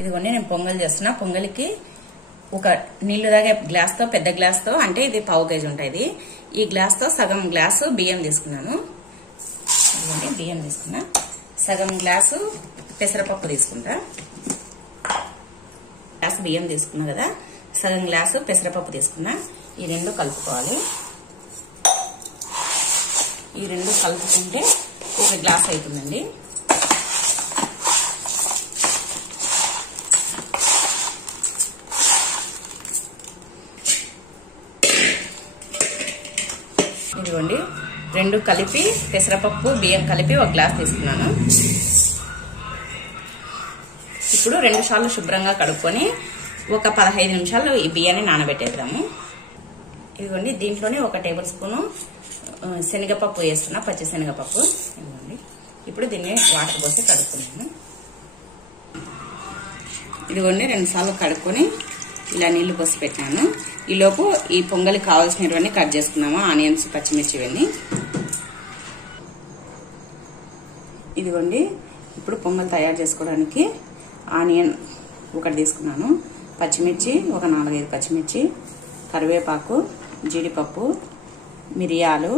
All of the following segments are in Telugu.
ఇదిగోండి నేను పొంగల్ చేస్తున్నా. పొంగలికి ఒక నీళ్లు తాగే గ్లాస్ తో, పెద్ద గ్లాస్ తో, అంటే ఇది పావు కేజీ ఉంటుంది. ఈ గ్లాస్ తో సగం గ్లాసు బియ్యం తీసుకున్నాను. ఇదిగోండి బియ్యం తీసుకున్నా. సగం గ్లాసు పెసరపప్పు తీసుకుంటా. గ్లాసు బియ్యం తీసుకున్నా కదా, సగం గ్లాసు పెసరపప్పు తీసుకున్నా. ఈ రెండు కలుపుకోవాలి. ఈ రెండు కలుపుకుంటే ఒక గ్లాస్ అవుతుందండి. ఇదిగోండి రెండు కలిపి, పెసరపప్పు బియ్యం కలిపి ఒక గ్లాస్ తీసుకున్నాను. ఇప్పుడు 2 సార్లు శుభ్రంగా కడుక్కొని ఒక 15 నిమిషాలు ఈ బియ్యాన్ని నానబెట్టేద్దాము. ఇదిగోండి దీంట్లోనే 1 టేబుల్ స్పూను శనగపప్పు వేస్తున్నా, పచ్చి శనగపప్పు. ఇదిగోండి ఇప్పుడు దీన్ని వాటర్ పోసి కడుక్కున్నాను. ఇదిగోండి 2 సార్లు కడుక్కొని ఇలా నీళ్లు పోసి పెట్టాను. ఈలోపు ఈ పొంగలి కావాల్సినవన్నీ కట్ చేసుకున్నాము, ఆనియన్స్, పచ్చిమిర్చి ఇవన్నీ. ఇదిగోండి ఇప్పుడు పొంగల్ తయారు చేసుకోవడానికి ఆనియన్ 1 తీసుకున్నాను, పచ్చిమిర్చి ఒక 4-5 పచ్చిమిర్చి, కరివేపాకు, జీడిపప్పు, మిరియాలు,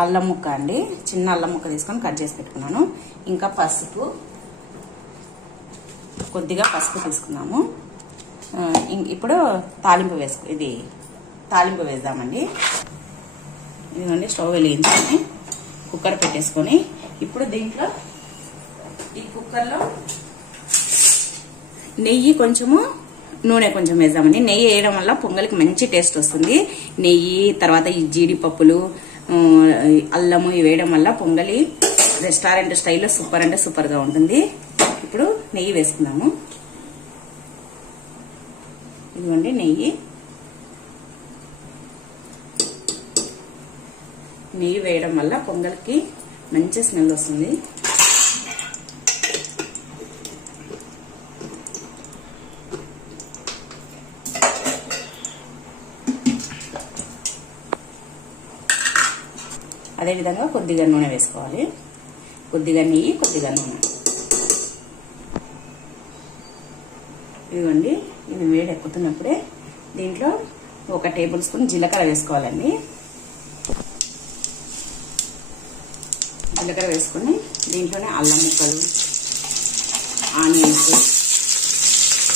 అల్లం ముక్క అండి, చిన్న అల్లం ముక్క తీసుకొని కట్ చేసి పెట్టుకున్నాను. ఇంకా పసుపు, కొద్దిగా పసుపు తీసుకున్నాము. ఇప్పుడు తాలింపు వేద్దామండి. ఇదిగోండి స్టవ్ వెలిగించుకొని కుక్కర్ పెట్టేసుకొని ఇప్పుడు దీంట్లో ఈ కుక్కర్లో నెయ్యి కొంచెము, నూనె కొంచెం వేద్దామండి. నెయ్యి వేయడం వల్ల పొంగలికి మంచి టేస్ట్ వస్తుంది. నెయ్యి తర్వాత ఈ జీడిపప్పులు, అల్లము ఇవి వేయడం వల్ల పొంగలి రెస్టారెంట్ స్టైల్లో సూపర్ అంటే సూపర్ గా ఉంటుంది. ఇప్పుడు నెయ్యి వేసుకుందాము. ఇదిగోండి నెయ్యి వేయడం వల్ల పొంగల్కి మంచి స్మెల్ వస్తుంది. అదేవిధంగా కొద్దిగా నూనె వేసుకోవాలి. కొద్దిగా నెయ్యి, కొద్దిగా నూనె. ఇదిగోండి ఇది వేడి ఎక్కుతున్నప్పుడే దీంట్లో 1 టేబుల్ స్పూన్ జీలకర్ర వేసుకోవాలండి. జీలకర్ర వేసుకుని దీంట్లోనే అల్లం ముక్కలు, ఆనియన్స్,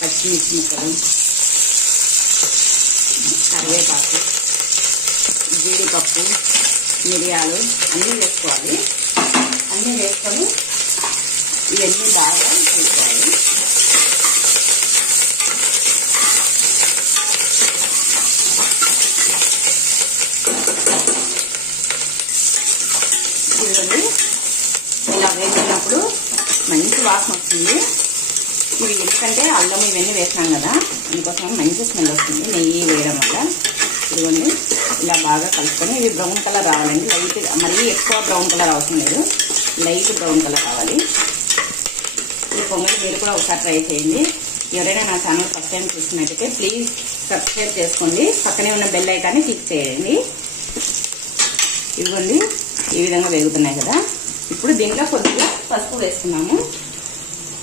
పచ్చిమిర్చి ముక్కలు, కరివేపాకు, జీడిపప్పు, మిరియాలు అన్నీ వేసుకోవాలి. అన్నీ వేసుకొని ఇవన్నీ బాగా కలుపుకోవాలి. ఇవన్నీ ఇలా వేసినప్పుడు మంచి వాసన వస్తుంది. ఇవి ఎందుకంటే అల్లం ఇవన్నీ వేసినాం కదా, అందుకోసం మంచి స్మెల్ వస్తుంది నెయ్యి వేయడం వల్ల. ఇదిగోండి ఇలా బాగా కలుపుకొని ఇవి బ్రౌన్ కలర్ రావాలండి. లైట్గా, మరీ ఎక్కువ బ్రౌన్ కలర్ అవసరం లేదు, లైట్ బ్రౌన్ కలర్ రావాలి. ఈ పొంగల్ మీరు కూడా ఒకసారి ట్రై చేయండి. ఎవరైనా నా ఛానల్ ఫస్ట్ టైం చూసినట్టయితే ప్లీజ్ సబ్స్క్రైబ్ చేసుకోండి. పక్కనే ఉన్న బెల్ ఐకాన్ని క్లిక్ చేయండి. ఇదిగోండి ఈ విధంగా వేగుతున్నాయి కదా. ఇప్పుడు దీంట్లో కొద్దిగా పసుపు వేసుకున్నాము.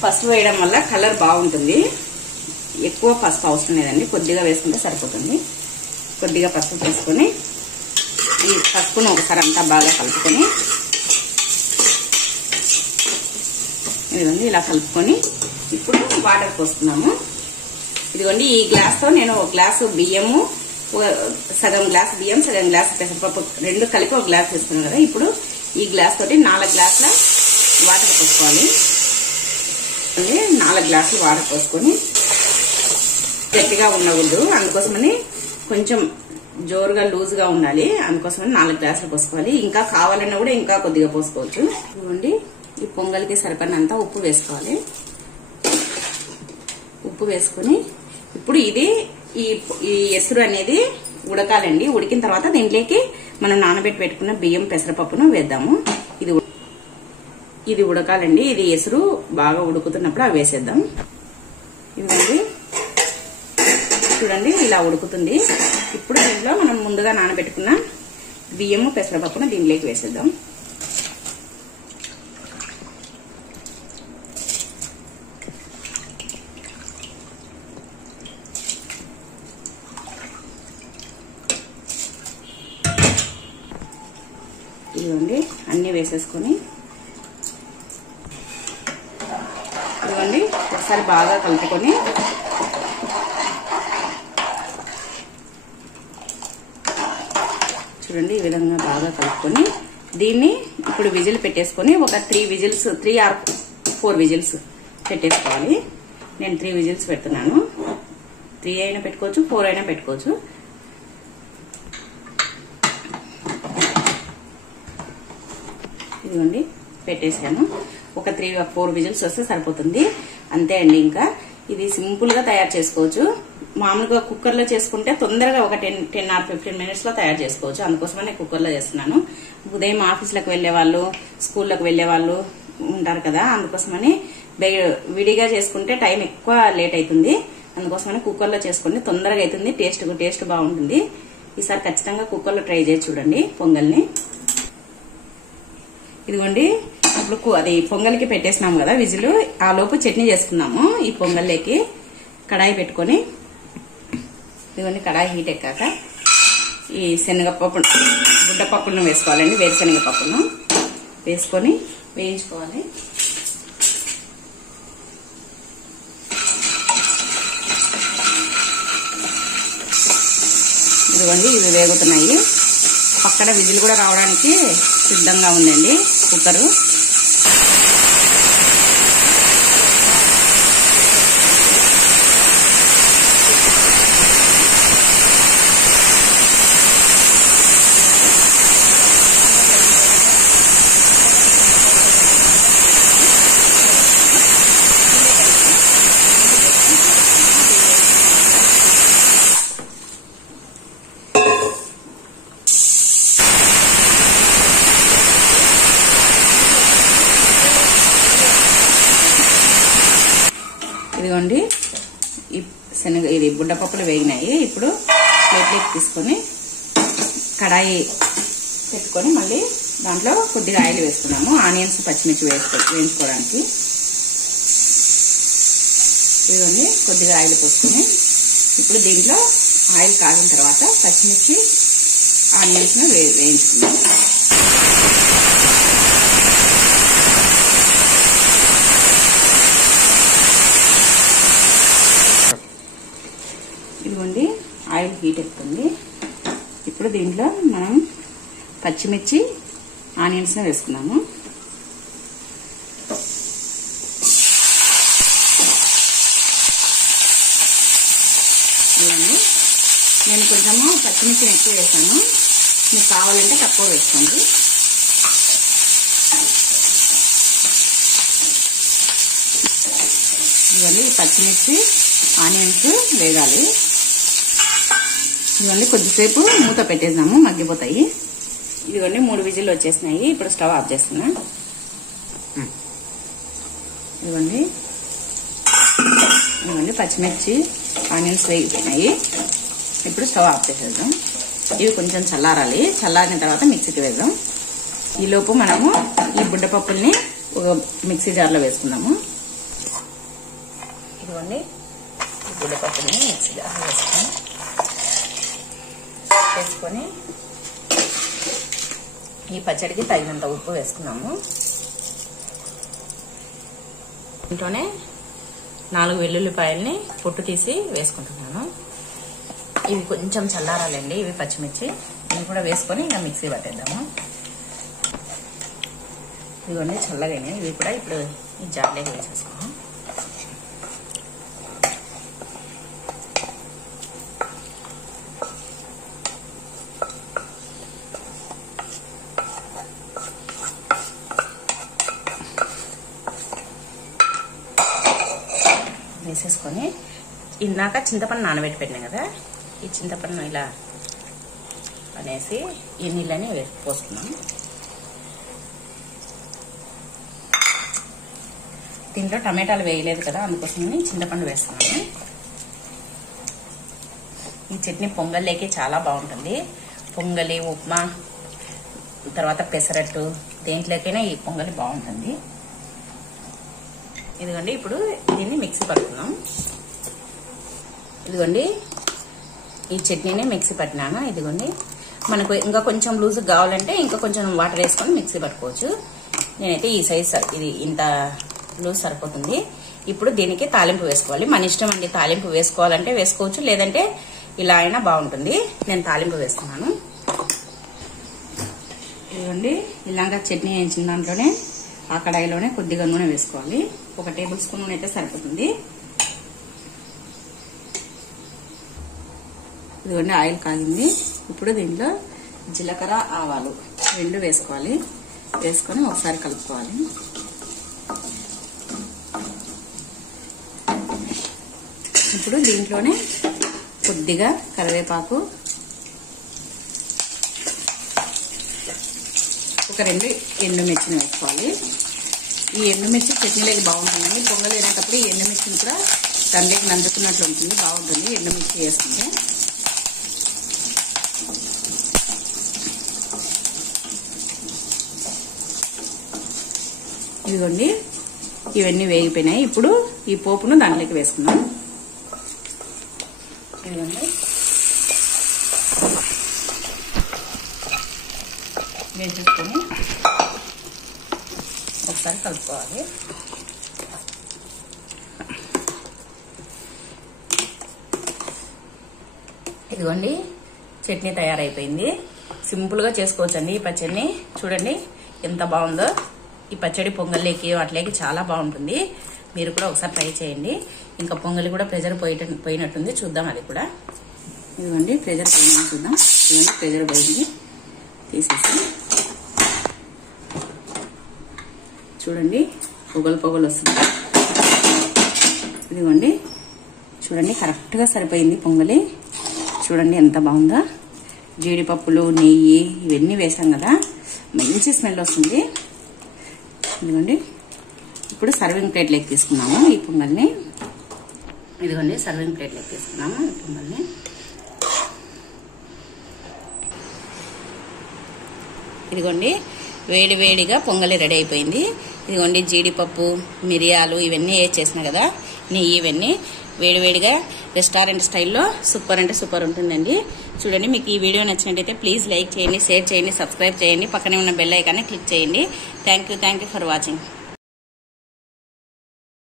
పసుపు వేయడం వల్ల కలర్ బాగుంటుంది. ఎక్కువ పసుపు అవసరం లేదండి, కొద్దిగా వేసుకుంటే సరిపోతుంది. కొద్దిగా పసుపు వేసుకొని ఈ పసుపును ఒకసారి అంతా బాగా కలుపుకొని ఇదిగోండి ఇలా కలుపుకొని ఇప్పుడు వాటర్ పోస్తున్నాము. ఇదిగోండి ఈ గ్లాస్తో నేను 1 గ్లాసు బియ్యము, సగం గ్లాస్ బియ్యం, సగం గ్లాస్ పెసరపప్పు రెండు కలిపి 1 గ్లాస్ తీసుకున్నాను కదా. ఇప్పుడు ఈ గ్లాస్ తోటి 4 గ్లాసుల వాటర్ పోసుకోవాలి. 4 గ్లాసులు వాటర్ పోసుకొని గట్టిగా ఉండకూడదు, అందుకోసమని కొంచెం జోరుగా లూజ్గా ఉండాలి. అందుకోసమని 4 గ్లాసులు పోసుకోవాలి. ఇంకా కావాలన్నా కూడా ఇంకా కొద్దిగా పోసుకోవచ్చు. ఇదిగోండి ఈ పొంగల్కి సరిపడినంత ఉప్పు వేసుకోవాలి. ఉప్పు వేసుకొని ఇప్పుడు ఇది ఈ ఎసురు అనేది ఉడకాలండి. ఉడికిన తర్వాత దీంట్లోకి మనం నానబెట్టి పెట్టుకున్న బియ్యం, పెసరపప్పును వేద్దాము. ఇది ఉడకాలండి. ఇది ఎసురు బాగా ఉడుకుతున్నప్పుడు అవి వేసేద్దాం. ఇదిగోండి చూడండి ఇలా ఉడుకుతుంది. ఇప్పుడు దీంట్లో మనం ముందుగా నానబెట్టుకున్న బియ్యము, పెసరపప్పును దీంట్లోకి వేసేద్దాం. ఇదిగోండి అన్నీ వేసేసుకొని ఇదిగోండి ఒకసారి బాగా కలుపుకొని చూడండి ఈ విధంగా బాగా కలుపుకొని దీన్ని ఇప్పుడు విజిల్ పెట్టేసుకొని ఒక 3 ఆర్ 4 విజిల్స్ పెట్టేసుకోవాలి. నేను 3 విజిల్స్ పెడుతున్నాను. 3 అయినా పెట్టుకోవచ్చు, 4 అయినా పెట్టుకోవచ్చు. ఇదిగోండి పెట్టేసాను. ఒక 3 or 4 విజిల్స్ వస్తే సరిపోతుంది. అంతే అండి. ఇంకా ఇది సింపుల్ గా తయారు చేసుకోవచ్చు. మామూలుగా కుక్కర్ లో చేసుకుంటే తొందరగా ఒక 10 or 15 మినిట్స్ లో తయారు చేసుకోవచ్చు. అందుకోసమే నేను కుక్కర్ లో చేస్తున్నాను. ఉదయం ఆఫీసులకు వెళ్లే వాళ్ళు, స్కూల్లకు వెళ్లే వాళ్ళు ఉంటారు కదా, అందుకోసమని విడిగా చేసుకుంటే టైం ఎక్కువ లేట్ అవుతుంది. అందుకోసమని కుక్కర్ లో చేసుకోండి, తొందరగా అవుతుంది, టేస్ట్ బాగుంటుంది. ఈసారి ఖచ్చితంగా కుక్కర్ లో ట్రై చేసి చూడండి పొంగల్ని. ఇదిగోండి ఇప్పుడు అది పొంగల్కి పెట్టేసినాం కదా విజిల్, ఆ లోపు చట్నీ చేసుకున్నాము. ఈ పొంగల్లోకి కడాయి పెట్టుకొని ఇదిగోండి కడాయి హీట్ ఎక్కాక ఈ శనగపప్పు గుడ్డపప్పులను వేసుకోవాలండి. వేరుశనగ పప్పులను వేసుకొని వేయించుకోవాలి. ఇదిగోండి ఇవి వేగుతున్నాయి. పక్కన విజిల్ కూడా రావడానికి సిద్ధంగా ఉందండి కుక్కరు. ఇదిగోండి ఇది బుడ్డపప్పులు వేగినాయి. ఇప్పుడు ప్లేట్లోకి తీసుకొని కడాయి పెట్టుకొని మళ్ళీ దాంట్లో కొద్దిగా ఆయిల్ వేసుకున్నాము. ఆనియన్స్ పచ్చిమిర్చి వేయించుకోవడానికి. ఇదిగోండి కొద్దిగా ఆయిల్ పోసుకొని ఇప్పుడు దీంట్లో ఆయిల్ కాగిన తర్వాత పచ్చిమిర్చి ఆనియన్స్ వేయించుకున్నాము. ఇదిగోండి ఆయిల్ హీట్ ఎక్కుతుంది. ఇప్పుడు దీంట్లో మనం పచ్చిమిర్చి ఆనియన్స్ వేసుకున్నాము. ఇవన్నీ నేను కొంచెము పచ్చిమిర్చి ఎక్కువ వేసాను, మీకు కావాలంటే తక్కువ వేసుకోండి. ఇవన్నీ పచ్చిమిర్చి ఆనియన్స్ వేగాలి. ఇవన్నీ కొద్దిసేపు మూత పెట్టేద్దాము, మగ్గిపోతాయి. ఇదిగోండి 3 విజిల్లు వచ్చేసినాయి. ఇప్పుడు స్టవ్ ఆఫ్ చేస్తున్నా. ఇదిగోండి పచ్చిమిర్చి ఆనియన్స్ వేగిపోయినాయి. ఇప్పుడు స్టవ్ ఆఫ్ చేసేద్దాం. ఇవి కొంచెం చల్లారాలి. చల్లారిన తర్వాత మిక్సీకి వేద్దాం. ఈలోపు మనము ఈ బుడ్డపప్పుల్ని ఒక మిక్సీ జార్లో వేసుకుందాము. ఇదిగోండి బుడ్డపప్పుల్ని మిక్సీ జార్లో వేసుకొని ఈ పచ్చడికి తగినంత ఉప్పు వేసుకున్నాము. ఇంట్లోనే 4 వెల్లుల్లిపాయల్ని పొట్టు తీసి వేసుకుంటున్నాను. ఇవి కొంచెం చల్లారాలండి. ఇవి పచ్చిమిర్చి ఇవి కూడా వేసుకొని ఇంకా మిక్సీ పట్టేద్దాము. ఇవన్నీ చల్లగానే ఇవి కూడా ఇప్పుడు ఈ జార్లోకి వేసేసుకున్నాం. వేసేసుకొని ఇందాక చింతపండు నానబెట్టి పెట్టినాం కదా, ఈ చింతపండు ఇలా అనేసి ఈ నీళ్ళని పోసుకున్నాం. దీంట్లో టమాటాలు వేయలేదు కదా, అందుకోసమని చింతపండు వేస్తున్నాను. ఈ చట్నీ పొంగల్లోకి చాలా బాగుంటుంది. పొంగలి, ఉప్మా, తర్వాత పెసరట్టు దేంట్లోకైనా ఈ పొంగలి బాగుంటుంది. ఇదిగోండి ఇప్పుడు దీన్ని మిక్సీ పట్టుకున్నాం. ఇదిగోండి ఈ చట్నీని మిక్సీ పట్టినాను. ఇదిగోండి మనకు ఇంకా కొంచెం లూజ్ కావాలంటే ఇంకా కొంచెం వాటర్ వేసుకొని మిక్సీ పట్టుకోవచ్చు. నేనైతే ఈ సైజ్ ఇది ఇంత లూజ్ సరిపోతుంది. ఇప్పుడు దీనికి తాలింపు వేసుకోవాలి. మన ఇష్టం అండి, తాలింపు వేసుకోవాలంటే వేసుకోవచ్చు, లేదంటే ఇలా అయినా బాగుంటుంది. నేను తాలింపు వేస్తున్నాను. ఇదిగోండి, ఇలాగా చట్నీ వేయించిన దాంట్లోనే ఆ కడాయిలోనే కొద్దిగా నూనె వేసుకోవాలి. 1 టేబుల్ స్పూన్ నూనె అయితే సరిపోతుంది. ఇదిగోండి, ఆయిల్ కాగింది. ఇప్పుడు దీంట్లో జీలకర్ర ఆవాలు 2 వేసుకోవాలి. వేసుకొని ఒకసారి కలుపుకోవాలి. ఇప్పుడు దీంట్లోనే కొద్దిగా కరివేపాకు, ఒక 2 ఎండుమిర్చిని వేసుకోవాలి. ఈ ఎండుమిర్చి చట్నీలోకి బాగుంటుందండి. పొంగల్ వేసేటప్పుడు ఈ ఎండుమిర్చిని కూడా దాంట్లోకి నందుకున్నట్లు ఉంటుంది, బాగుంటుంది ఎండుమిర్చి వేసుకుంటే. ఇదిగోండి, ఇవన్నీ వేగిపోయినాయి. ఇప్పుడు ఈ పోపును దాంట్లోకి వేసుకుందాం. ఇదిగోండి, వేసేసుకొని ఒకసారి కలుపుకోవాలి. ఇదిగోండి, చట్నీ తయారైపోయింది. సింపుల్ గా చేసుకోవచ్చండి ఈ పచ్చడిని. చూడండి ఎంత బాగుందో. ఈ పచ్చడి పొంగల్లోకి వాటిలోకి చాలా బాగుంటుంది. మీరు కూడా ఒకసారి ట్రై చేయండి. ఇంకా పొంగలి కూడా ప్రెజర్ పోయినట్టుంది, చూద్దాం అది కూడా. ఇదిగోండి, ప్రెజర్ పోయింది చూద్దాం. ఇదిగోండి, ప్రెజర్ పోయింది, తీసేసి చూడండి పొగలు వస్తుంది. ఇదిగోండి, చూడండి కరెక్ట్ గా సరిపోయింది పొంగలి. చూడండి ఎంత బాగుందో. జీడిపప్పులు, నెయ్యి ఇవన్నీ వేసాం కదా, మంచి స్మెల్ వస్తుంది. ఇదిగోండి, ఇప్పుడు సర్వింగ్ ప్లేట్లోకి తీసుకున్నాము ఈ పొంగల్ని. ఇదిగోండి, సర్వింగ్ ప్లేట్లోకి తీసుకున్నాము ఈ పొంగల్ని. ఇదిగోండి, వేడివేడిగా పొంగలి రెడీ అయిపోయింది. ఇదిగోండి, జీడిపప్పు, మిరియాలు ఇవన్నీ వేసేసిన కదా, నెయ్యి ఇవన్నీ వేడివేడిగా రెస్టారెంట్ స్టైల్లో సూపర్ అంటే సూపర్ ఉంటుందండి. చూడండి, మీకు ఈ వీడియో నచ్చినట్టయితే ప్లీజ్ లైక్ చేయండి, షేర్ చేయండి, సబ్స్క్రైబ్ చేయండి, పక్కనే ఉన్న బెల్ ఐకాన్ని క్లిక్ చేయండి. Thank you for watching.